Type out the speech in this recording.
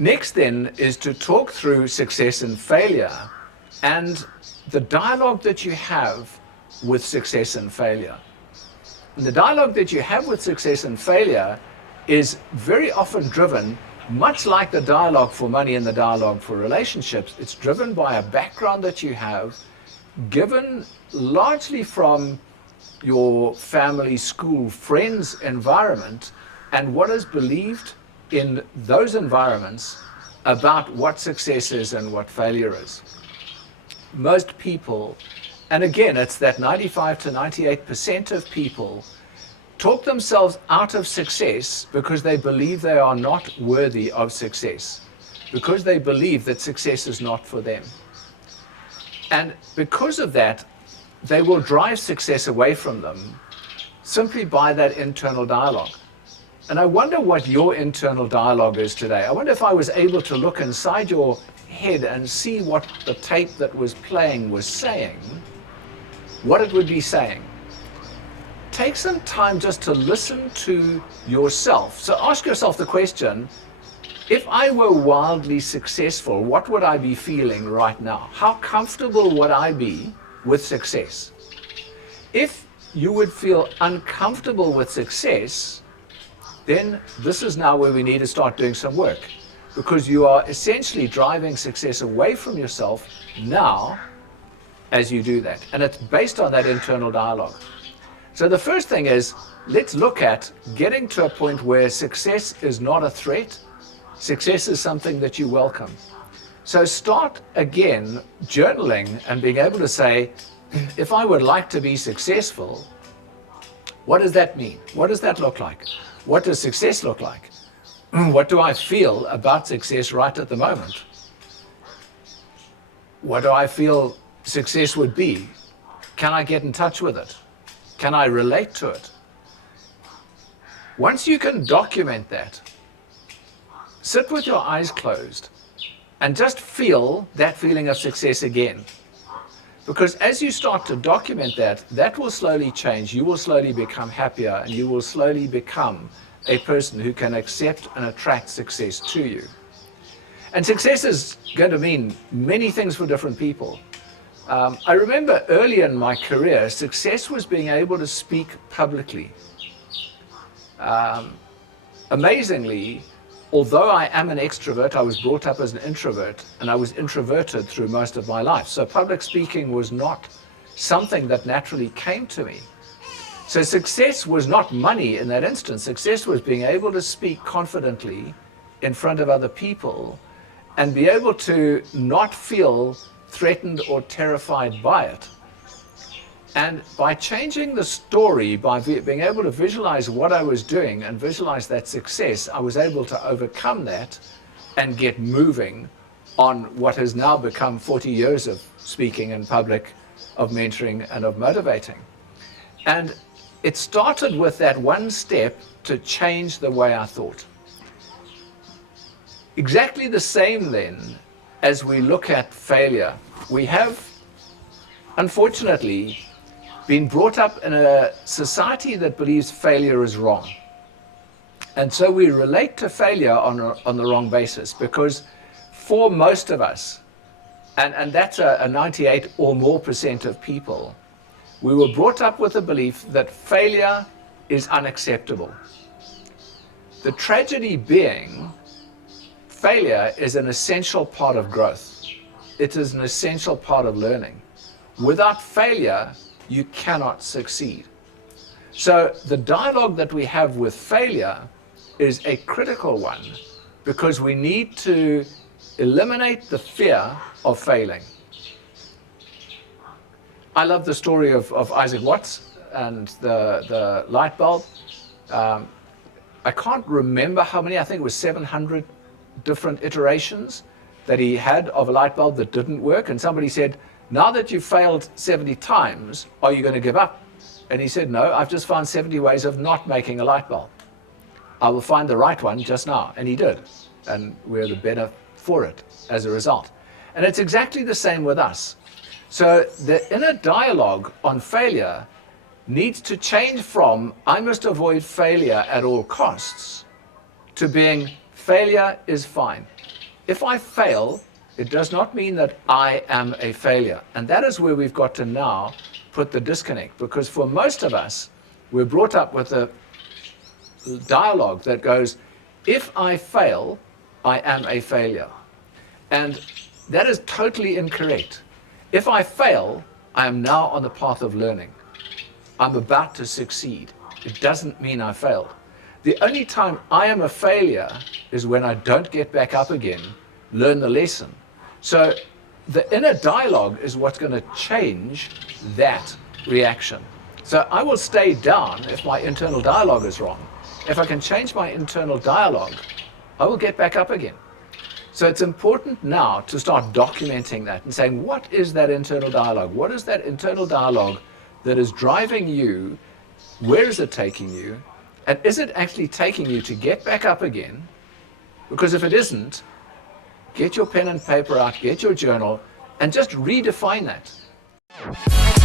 Next then is to talk through success and failure and the dialogue that you have with success and failure. And the dialogue that you have with success and failure is very often driven, much like the dialogue for money and the dialogue for relationships, it's driven by a background that you have given largely from your family, school, friends environment, and what is believed in those environments about what success is and what failure is. Most people, and again, it's that 95 to 98% of people talk themselves out of success because they believe they are not worthy of success, because they believe that success is not for them. And because of that, they will drive success away from them simply by that internal dialogue. And I wonder what your internal dialogue is today. I wonder if I was able to look inside your head and see what the tape that was playing was saying, what it would be saying. Take some time just to listen to yourself. So ask yourself the question, if I were wildly successful, what would I be feeling right now? How comfortable would I be with success? If you would feel uncomfortable with success, then this is now where we need to start doing some work, because you are essentially driving success away from yourself now as you do that. And it's based on that internal dialogue. So the first thing is, let's look at getting to a point where success is not a threat. Success is something that you welcome. So start again journaling and being able to say, if I would like to be successful, what does that mean? What does that look like? What does success look like? What do I feel about success right at the moment? What do I feel success would be? Can I get in touch with it? Can I relate to it? Once you can document that, sit with your eyes closed and just feel that feeling of success again. Because as you start to document that, that will slowly change. You will slowly become happier, and you will slowly become a person who can accept and attract success to you. And success is going to mean many things for different people. I remember early in my career, success was being able to speak publicly. Amazingly, although I am an extrovert, I was brought up as an introvert, and I was introverted through most of my life. So public speaking was not something that naturally came to me. So success was not money in that instance. Success was being able to speak confidently in front of other people and be able to not feel threatened or terrified by it. And by changing the story, by being able to visualize what I was doing and visualize that success, I was able to overcome that and get moving on what has now become 40 years of speaking in public, of mentoring, and of motivating. And it started with that one step to change the way I thought. Exactly the same then as we look at failure. We have, unfortunately, been brought up in a society that believes failure is wrong. And so we relate to failure on the wrong basis, because for most of us, and that's a 98 or more % of people, we were brought up with the belief that failure is unacceptable. The tragedy being, failure is an essential part of growth. It is an essential part of learning. Without failure, you cannot succeed. So the dialogue that we have with failure is a critical one, because we need to eliminate the fear of failing. I love the story of Isaac Watts and the light bulb. I can't remember how many, I think it was 700 different iterations that he had of a light bulb that didn't work. And somebody said, now that you've failed 70 times, are you going to give up? And he said, no, I've just found 70 ways of not making a light bulb. I will find the right one just now. And he did. And we're the better for it as a result. And it's exactly the same with us. So the inner dialogue on failure needs to change from, I must avoid failure at all costs, to being, failure is fine. if I fail, it does not mean that I am a failure. And that is where we've got to now put the disconnect, because for most of us, we're brought up with a dialogue that goes, if I fail, I am a failure. And that is totally incorrect. If I fail, I am now on the path of learning. I'm about to succeed. It doesn't mean I failed. The only time I am a failure is when I don't get back up again, learn the lesson. So the inner dialogue is what's going to change that reaction. So I will stay down if my internal dialogue is wrong. If I can change my internal dialogue, I will get back up again. So it's important now to start documenting that and saying, what is that internal dialogue? What is that internal dialogue that is driving you? Where is it taking you? And is it actually taking you to get back up again? Because if it isn't, get your pen and paper out, get your journal, and just redefine that.